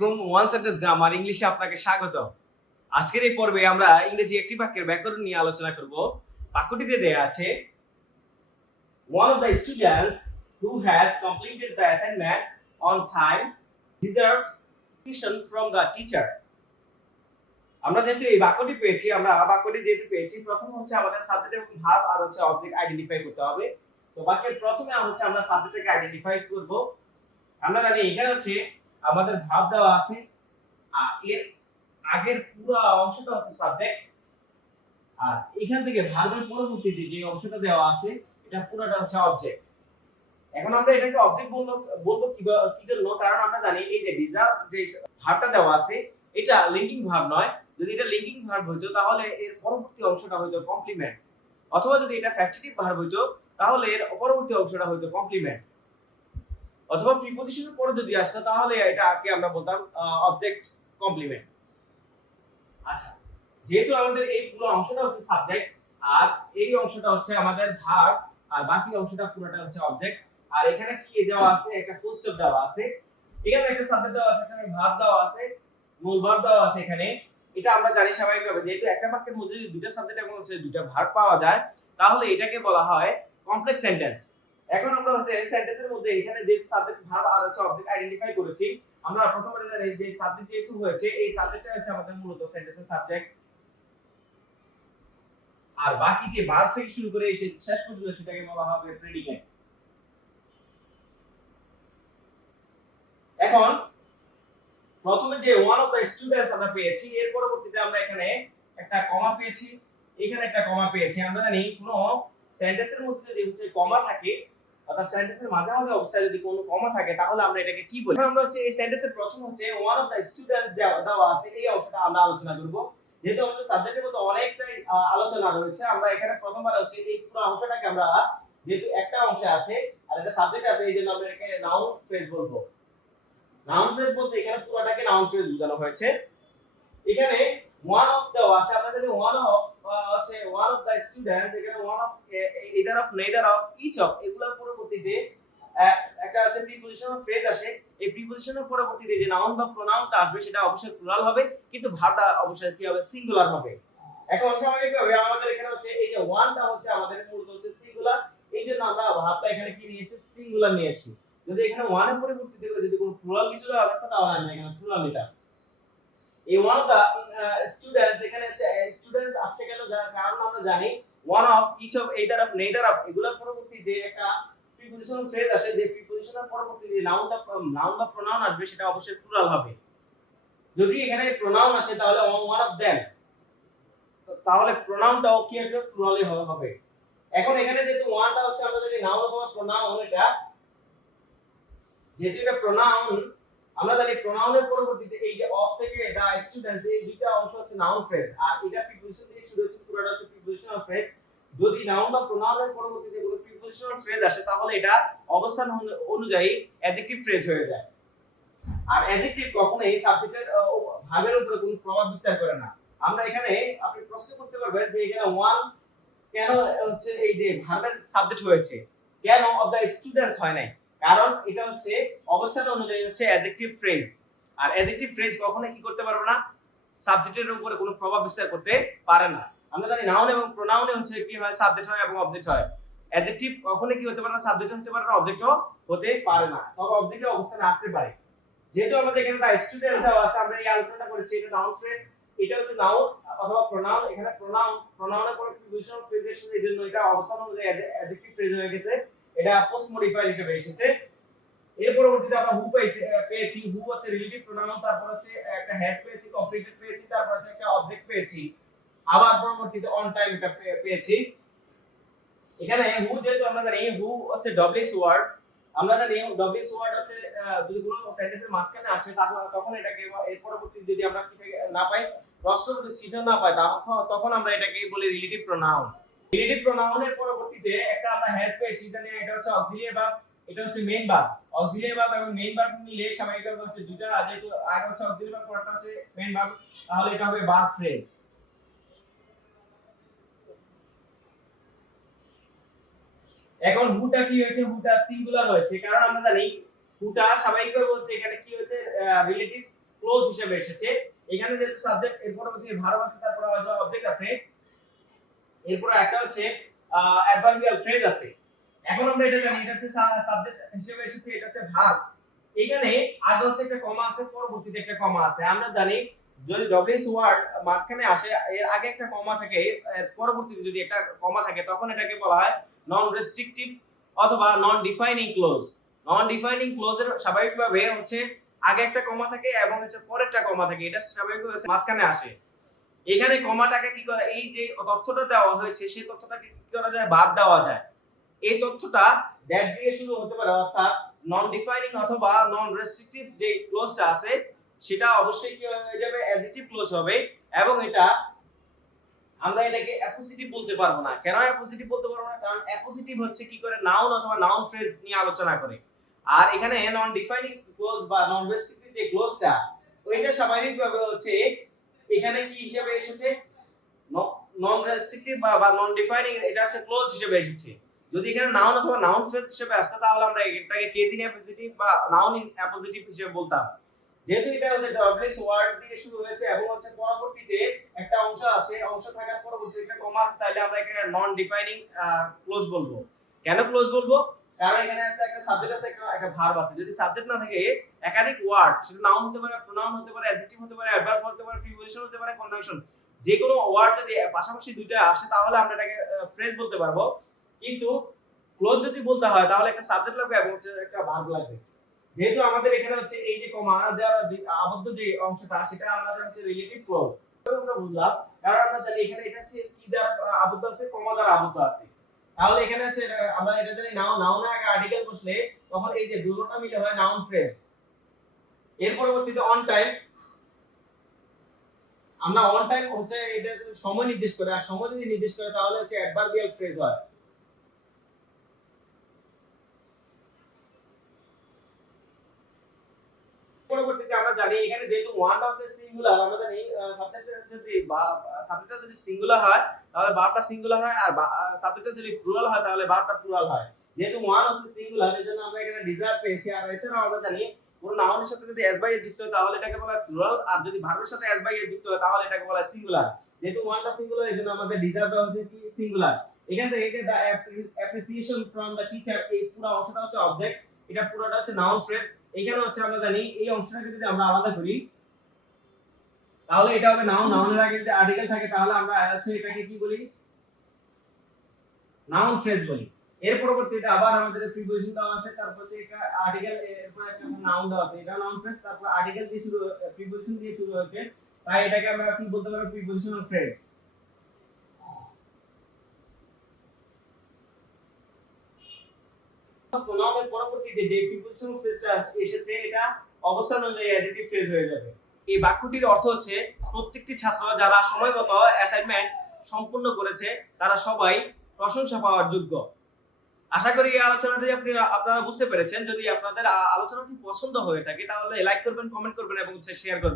One sentence grammar ইংলিশে আপনাকে স্বাগত। আজকের এই পর্বে আমরা ইংরেজি একটি বাক্যের ব্যাকরণ নিয়ে আলোচনা করব। বাক্যটিতে দেয়া আছে one of the students who has completed the assignment on time deserves recognition from the teacher. আমরা যেহেতু এই বাক্যটি পেয়েছি, প্রথম হচ্ছে আমাদের সাবজেক্ট এবং ভার্ব আর হচ্ছে অবজেক্ট আইডেন্টিফাই করতে হবে। তো বাক্যের প্রথমে হচ্ছে আমরা সাবজেক্টটাকে আইডেন্টিফাই করব। আমরা জানি এখানে হচ্ছে আমাদের ভার্ব দেওয়া আছে, আর এর আগের পুরো অংশটা হচ্ছে সাবজেক্ট, আর এখান থেকে ভার্বের পরবর্তীতে যে অংশটা দেওয়া আছে এটা পুরোটা হচ্ছে অবজেক্ট। এখন আমরা এটাকে অবজেক্ট বলবো কি জন্য, কারণ আমরা জানি এই যে ডিজার্ভ যে ভার্বটা দেওয়া আছে এটা লিঙ্কিং ভার্ব নয়। যদি এটা লিঙ্কিং ভার্ব হইতো তাহলে এর পরবর্তী অংশটা হইতো কমপ্লিমেন্ট, অথবা যদি এটা ফ্যাক্টিটিভ ভার্ব হইতো তাহলে এর পরবর্তী অংশটা হইতো কমপ্লিমেন্ট, অথবা প্রিপজিশনের পরে যদি আসতো তাহলে এটাকে আমরা বলতাম অবজেক্ট কমপ্লিমেন্ট। আচ্ছা, যেহেতু আমাদের এই পুরো অংশটা হচ্ছে সাবজেক্ট আর এই অংশটা হচ্ছে আমাদের ভার্ব আর বাকি অংশটা পুরোটা হচ্ছে অবজেক্ট, আর এখানে কি দেওয়া আছে, একটা ফুল স্টপ দেওয়া আছে, এখানে একটা সাবজেক্ট দেওয়া আছে, এখানে ভার্ব দেওয়া আছে, মূল ভার্ব দেওয়া আছে এখানে। এটা আমরা জানি স্বাভাবিকভাবে, যেহেতু একটা বাক্যের মধ্যে যদি দুটো সাবজেক্ট এবং হচ্ছে দুটো ভার্ব পাওয়া যায় তাহলে এটাকে বলা হয় কমপ্লেক্স সেন্টেন্স। এখন আমরা হচ্ছে সেন্টেন্সের মধ্যে এখানে যে সাবজেক্ট ভার্ব আর হচ্ছে অবজেক্ট আইডেন্টিফাই করেছি, আমরা প্রথমে জানি যে সাবজেক্ট যেহেতু হয়েছে এই সাবজেক্টটা হচ্ছে আমাদের মূলত সেন্টেন্সের সাবজেক্ট, আর বাকি যে ভার্ব থেকে শুরু করে এসে শেষ পর্যন্ত সেটাকে বলা হবে প্রেডিকেট। এখন প্রথমে যে ওয়ান অফ দ্য স্টুডেন্টস আমরা পেয়েছি, এর পরবর্তীতে আমরা এখানে একটা কমা পেয়েছি, এখানে একটা কমা পেয়েছি। আমরা জানি কোনো সেন্টেন্সের মধ্যে যদি হচ্ছে কমা থাকে, অর্থাৎ সেন্টেন্সের মাঝামাঝি অবস্থায় যদি কোনো কমা থাকে তাহলে আমরা এটাকে কি বলি? আমরা হচ্ছে এই সেন্টেন্সের প্রথম হচ্ছে ওয়ান অফ দ্য স্টুডেন্টস দেওয়া আছে, এই অংশটা আমরা আলোচনা করব। যেহেতু আমাদের সাবজেক্টের মধ্যে অনেকটাই আলোচনা রয়েছে, আমরা এখানে প্রথমবার হচ্ছে এই পুরো অংশটাকে আমরা, যেহেতু একটা অংশ আছে আর একটা সাবজেক্ট আছে, এই জন্য আমরা এটাকে নাউন ফ্রেজ বলবো। নাউন ফ্রেজ বলতে এখানে পুরোটাকে নাউন ফ্রেজ বোঝানো হয়েছে। এখানে ওয়ান অফ দেওয়া আছে, আমরা জানি ওয়ান অফ হচ্ছে ওয়ান অফ দা স্টুডেন্টস, এখানে one of either of neither of each of, এগুলোর পরবর্তীতে একটা হচ্ছে প্রিপজিশনাল ফ্রেজ আসে। এই প্রিপজিশনের পরবর্তীতে যে নাউন বা প্রোনাউনটা আসবে সেটা অবশ্যই প্লুরাল হবে, কিন্তু ভার্বটা অবশ্যই কি হবে, সিঙ্গুলার হবে। এখন স্বাভাবিকভাবে আমাদের এখানে হচ্ছে এই যে ওয়ানটা হচ্ছে আমাদের মূলত হচ্ছে সিঙ্গুলার, এই জন্য আমরা ভার্বটা এখানে কি নিয়েছি, সিঙ্গুলার নিয়েছি। যদি এখানে ওয়ানের পরিবর্তে যদি কোনো প্লুরাল কিছু দেওয়া থাকতো তাহলে আমরা এখানে প্লুরাল নিতাম। এই ওয়ান অফ দা স্টুডেন্টস, এখানে হচ্ছে স্টুডেন্টস আসছে কেন, কারণ আমরা জানি one of each of either of neither of, এগুলোর পরবর্তীতে একটা প্রিপজিশনাল ফ্রেজ আসে, যে প্রিপজিশনের পরবর্তীতে নাউন বা প্রোনাউন আসবে সেটা অবশ্যই প্লুরাল হবে। যদি এখানে প্রোনাউন আসে তাহলে ওয়ান অফ দেম, তাহলে প্রোনাউনটাও কি আসবে, প্লুরালই হবে। এখন এখানে যেহেতু ওয়ানটা হচ্ছে আমরা জানি নাউন অথবা প্রোনাউন, এটা যেহেতু এটা প্রোনাউন, আমরা জানি প্রোনাউনের পরবর্তীতে এই যে অফ থেকে দা স্টুডেন্টস, এই দুইটা অংশ হচ্ছে নাউন ফ্রেজ, আর এটা প্রিপজিশন দিয়ে শুরু হচ্ছে, পুরোটা হচ্ছে প্রিপজিশনাল ফ্রেজ। যদি নাউন বা প্রোনাউনের পরবর্তীতে কোনো প্রিপজিশনাল ফ্রেজ আসে তাহলে এটা অবস্থান অনুযায়ী অ্যাডজেক্টিভ ফ্রেজ হয়ে যায়। আর অ্যাডজেক্টিভ কখনোই সাবজেক্টের ভার্বের উপরে কোনো প্রভাব বিস্তার করে না। আমরা এখানে, আপনি প্রশ্ন করতে পারবেন যে এখানে ওয়ান কেন হচ্ছে এই যে ভার্বের সাবজেক্ট হয়েছে, কেন অফ দা স্টুডেন্টস হয় নাই? কারণ এটা হচ্ছে অবস্থান অনুযায়ী হচ্ছে অ্যাডজেক্টিভ ফ্রেজ, আর অ্যাডজেক্টিভ ফ্রেজ কখনোই কি করতে পারবে না, সাবজেক্টের উপরে কোনো প্রভাব বিস্তার করতে পারে না। আমরা জানি নাউন এবং প্রোনাউনে হচ্ছে কি হয়, সাবজেক্ট হয় এবং অবজেক্ট হয়। অ্যাডজেক্টিভ কখনোই কি হতে পারে না, সাবজেক্ট হতে পারে না, অবজেক্টও হতে পারে না, তবে অবজেক্টের অবস্থানে আসতে পারে। যেহেতু আমাদের এখানে দা স্টুডেন্ট দেওয়া আছে, আমরা এই আলোচনাটা করেছি, এটা নাউন ফ্রেজ, এটা হচ্ছে নাউন অথবা প্রোনাউন। এখানে প্রোনাউনের পরে প্রিপজিশনাল ফ্রেজ এসেছে, এজন্য এটা অবস্থান অনুযায়ী অ্যাডজেক্টিভ ফ্রেজ হয়ে গেছে, এটা পোস্ট মডিফায়ার হিসেবে এসেছে। এর পরবর্তীতে আমরা হু পেয়েছি, হু হচ্ছে রিলেটিভ প্রোনাউন, তারপর হচ্ছে একটা হ্যাজ পেয়েছি, কমপ্লিটেড পেয়েছি, তারপর হচ্ছে একটা অবজেক্ট পেয়েছি, আবার পরবর্তীতে অন টাইম এটা পেয়েছি। এখানে হু যেহেতু আমরা জানি হু হচ্ছে ডব্লিউএস ওয়ার্ড, আমরা জানি ডব্লিউএস ওয়ার্ড হচ্ছে যদি কোনো সেন্টেন্সের মাঝখানে আসে তখন এটাকে, এর পরবর্তীতে যদি আমরা কি না পাই, প্রশ্নবোধক চিহ্ন না পাই, তখন আমরা এটাকে বলি রিলেটিভ প্রোনাউন। রিলেটিভ প্রোনাউনের পরবর্তীতে একটা আমরা হ্যাজ পেয়েছি, এটা হচ্ছে অক্সিলিয়ারি ভার্ব, এটা হচ্ছে মেইন ভার্ব। অক্সিলিয়ারি ভার্ব এবং মেইন ভার্ব মিলে স্বাভাবিকভাবে হচ্ছে দুইটা, যেহেতু আগে হচ্ছে অক্সিলিয়ারি ভার্ব, পরেরটা হচ্ছে মেইন ভার্ব, তাহলে এটা হবে ভার্ব ফ্রেজ। এখন হুটা কি হয়েছে, হুটা সিঙ্গুলার হয়েছে, কারণ আমরা জানি হুটা স্বাভাবিকভাবে হচ্ছে এখানে কি হয়েছে, রিলেটিভ ক্লোজ হিসেবে এসেছে। এখানে যেহেতু সাবজেক্ট, এরপর হচ্ছে ভার্ব আছে, তারপর হচ্ছে অবজেক্ট আছে, এরপর একটা হচ্ছে অ্যাডভার্বিয়াল ফ্রেজ আছে। এখন আমরা এটা জানি, এটা হচ্ছে সাবজেক্ট হিসেবে এসেছে, এটা হচ্ছে ভার্ব। এখানে আগে হচ্ছে একটা কমা আছে, পরবর্তীতে একটা কমা আছে। আমরা জানি যদি ডব্লিউএস ওয়ার্ড মাঝখানে আসে, এর আগে একটা কমা থাকে, এর পরবর্তীতে যদি একটা কমা থাকে, তখন এটাকে বলা হয় নন রেস্ট্রিকটিভ অথবা নন ডিফাইনিং ক্লোজ। নন ডিফাইনিং ক্লোজের স্বাভাবিকভাবে হচ্ছে আগে একটা কমা থাকে এবং হচ্ছে পরে একটা কমা থাকে, এটা স্বাভাবিকভাবে মাঝখানে আসে। এখানে কমাটাকে কি করে, এই যে তথ্যটা দেওয়া হয়েছে সেই তথ্যটাকে কি করা যায়, বাদ দেওয়া যায়। এই তথ্যটা দ্যাট দিয়ে শুরু হতে পারে, অর্থাৎ নন ডিফাইনিং অথবা নন রেস্ট্রিকটিভ যে ক্লোজটা আছে সেটা অবশ্যই কি হয়ে যাবে, অ্যাডজেক্টিভ ক্লোজ হবে। এবং এটা আমরা এটাকে অ্যাপোজিটিভ বলতে পারবো না। কেন অ্যাপোজিটিভ বলতে পারবো না? কারণ অ্যাপোজিটিভ হচ্ছে কি করে, নাউন অথবা নাউন ফ্রেজ নিয়ে আলোচনা করে। আর এখানে নন ডিফাইনিং ক্লোজ বা নন রেস্ট্রিকটিভ যে ক্লোজটা, ওইটা স্বাভাবিকভাবে হচ্ছে এখানে কি হিসেবে এসেছে, নন রেস্ট্রিকটিভ বা নন ডিফাইনিং, এটা হচ্ছে ক্লোজ হিসেবে এসেছে। যদি এখানে নাউন অথবা নাউন ফ্রেজ হিসেবে আসতো তাহলে আমরা এটাকে কেস ইন অ্যাপোজিটিভ বা নাউন ইন অ্যাপোজিটিভ হিসেবে বলতাম। যেহেতু এটা হচ্ছে ডব্লিউএস ওয়ার্ড দিয়ে শুরু হয়েছে এবং হচ্ছে পরবর্তীতে একটা অংশ আছে, অংশ থাকার পরবর্তীতে একটা কমা আছে, তাহলে আমরা এখানে নন ডিফাইনিং ক্লোজ বলবো। কেন ক্লোজ বলবো? কারণ এখানে আছে একটা সাবজেক্ট আছে, একটা ভার্ব আছে। যদি সাবজেক্ট না থাকে, একাধিক ওয়ার্ড, সেটা নাউন হতে পারে, প্রোনাউন হতে পারে, অ্যাডজেক্টিভ হতে পারে, অ্যাডভার্ব হতে পারে, প্রিপোজিশন হতে পারে, কনজাংশন, যে কোনো ওয়ার্ড যদি পাশাপাশি দুইটা আসে তাহলে আমরা এটাকে ফ্রেজ বলতে পারবো। কিন্তু ক্লোজ যদি বলতে হয় তাহলে একটা সাবজেক্ট লাগবে এবং একটা ভার্ব লাগবে। যেহেতু আমাদের এখানে হচ্ছে এই যে কমা দেওয়ার আবদ্ধ যে অংশটা, সেটা আমাদের হচ্ছে রিলেটিভ ক্লোজ। আমরা বুঝলাম, কারণ আমরা জানি এখানে এটা হচ্ছে কি দ্বারা আবদ্ধ আছে, কমা দ্বারা আবদ্ধ আছে। তাহলে এখানে হচ্ছে আমরা এটা জানি, নাউনের আগে আর্টিকেল বসলে তখন এই যে দুটোটা মিলে হয় নাউন ফ্রেজ। এর পরবর্তীতে অন টাইম, আমরা অন টাইম হচ্ছে এটা সময় নির্দেশ করে, আর সময় যদি নির্দেশ করে তাহলে হচ্ছে অ্যাডভার্বিয়াল ফ্রেজ হয়। পরবর্তীতে আমরা জানি এখানে যেহেতু ওয়ানটা হচ্ছে সিঙ্গুলার, আমরা জানি সাবজেক্টটা যদি সিঙ্গুলার হয় তাহলে ভার্বটা সিঙ্গুলার হয়, আর সাবজেক্টটা যদি প্লুরাল হয় তাহলে ভার্বটা প্লুরাল হয়। যেহেতু ওয়ান হচ্ছে সিঙ্গুলার, এজন্য আমরা এখানে ডিজার্ভ পেয়েছি। আর এছাড়াও আমরা জানি কোন নাউনের সাথে যদি এস বাই এর যুক্ত হয় তাহলে এটাকে বলা হয় প্লুরাল, আর যদি ভার্বের সাথে এস বাই এর যুক্ত হয় তাহলে এটাকে বলা হয় সিঙ্গুলার। যেহেতু ওয়ানটা সিঙ্গুলার, এজন্য আমাদের ডিজার্ভটা হচ্ছে কি, সিঙ্গুলার। এখান থেকে the appreciation from the teacher, এই পুরো অংশটা হচ্ছে অবজেক্ট, এটা পুরোটা হচ্ছে নাউন ফ্রেজ। এখানে হচ্ছে আমরা জানি এই অংশটাকে যদি আমরা আলাদা করি তাহলে এটা হবে নাউন। নাউনের আগে যদি আর্টিকেল থাকে তাহলে আমরা হচ্ছে এটাকে কি বলি, নাউন ফ্রেজ বলি। এর পরবর্তীতে আবার আমাদের প্রিপোজিশন দেওয়া আছে, তারপর হচ্ছে এটা আর্টিকেল, এরপর একটা নাউন দেওয়া আছে, এটা নাউন ফ্রেজ, তারপর আর্টিকেল দিয়ে শুরু, প্রিপোজিশন দিয়ে শুরু হচ্ছে, তাই এটাকে আমরা কি বলতে পারি, প্রিপোজিশনাল ফ্রেজ। প্রোনাউনের পরবর্তীতে যে প্রিপোজিশনাল ফ্রেজটা এসেছে এটা অবস্থান অনুযায়ী অ্যাডজেক্টিভ ফ্রেজ হয়ে যাবে। এই বাক্যটির অর্থ হচ্ছে প্রত্যেকটি ছাত্র যারা সময়মতো অ্যাসাইনমেন্ট সম্পূর্ণ করেছে তারা সবাই প্রশংসা পাওয়ার যোগ্য। আশা করি এই আলোচনাটি আপনারা বুঝতে পেরেছেন। যদি আপনাদের আলোচনাটি পছন্দ হয়ে থাকে তাহলে লাইক করবেন, কমেন্ট করবেন এবং শেয়ার করবেন।